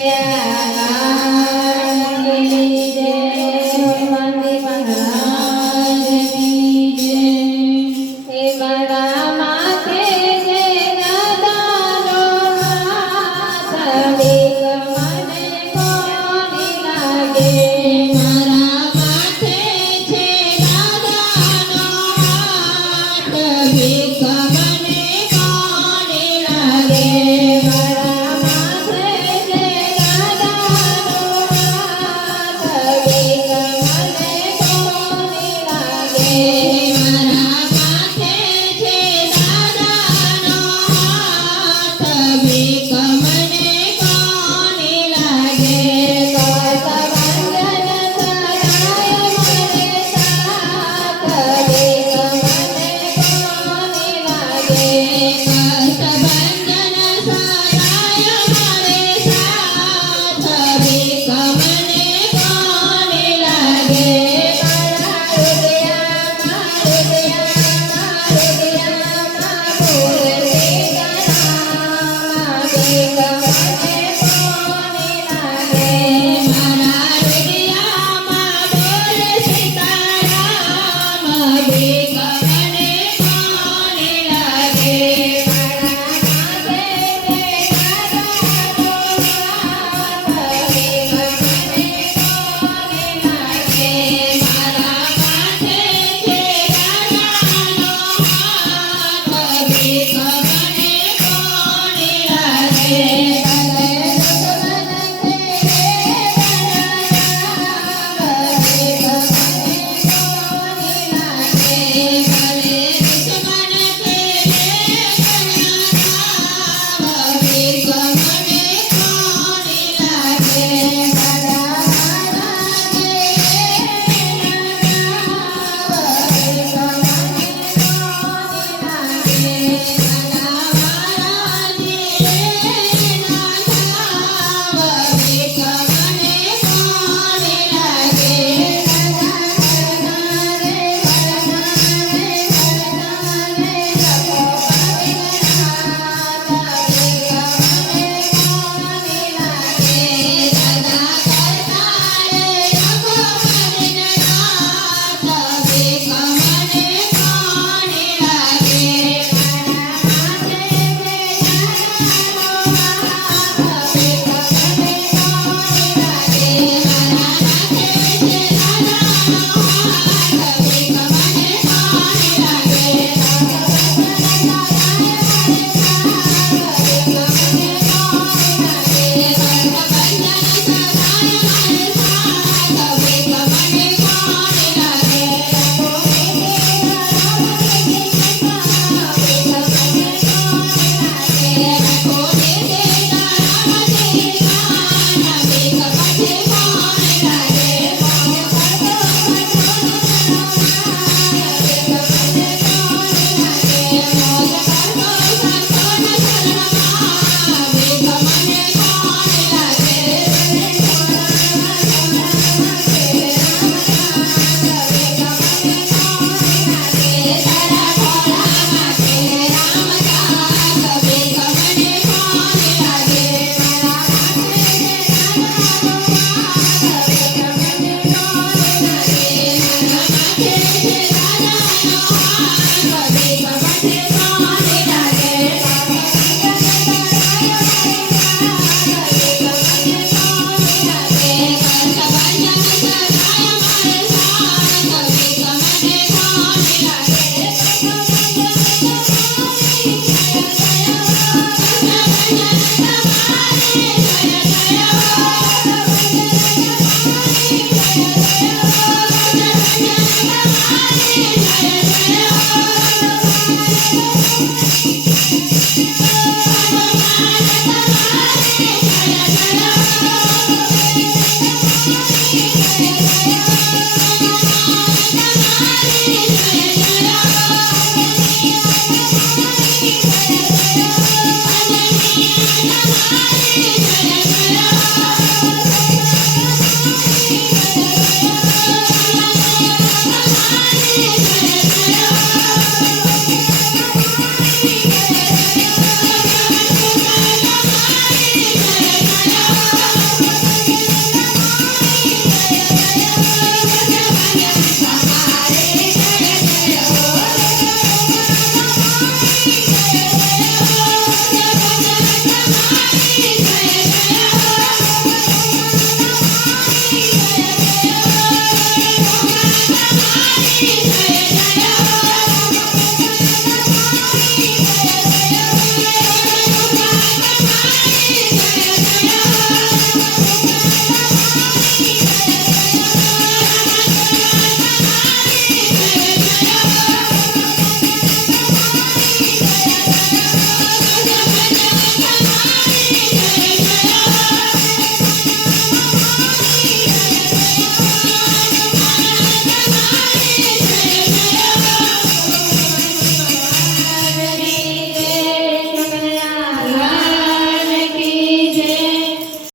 Yeah. me.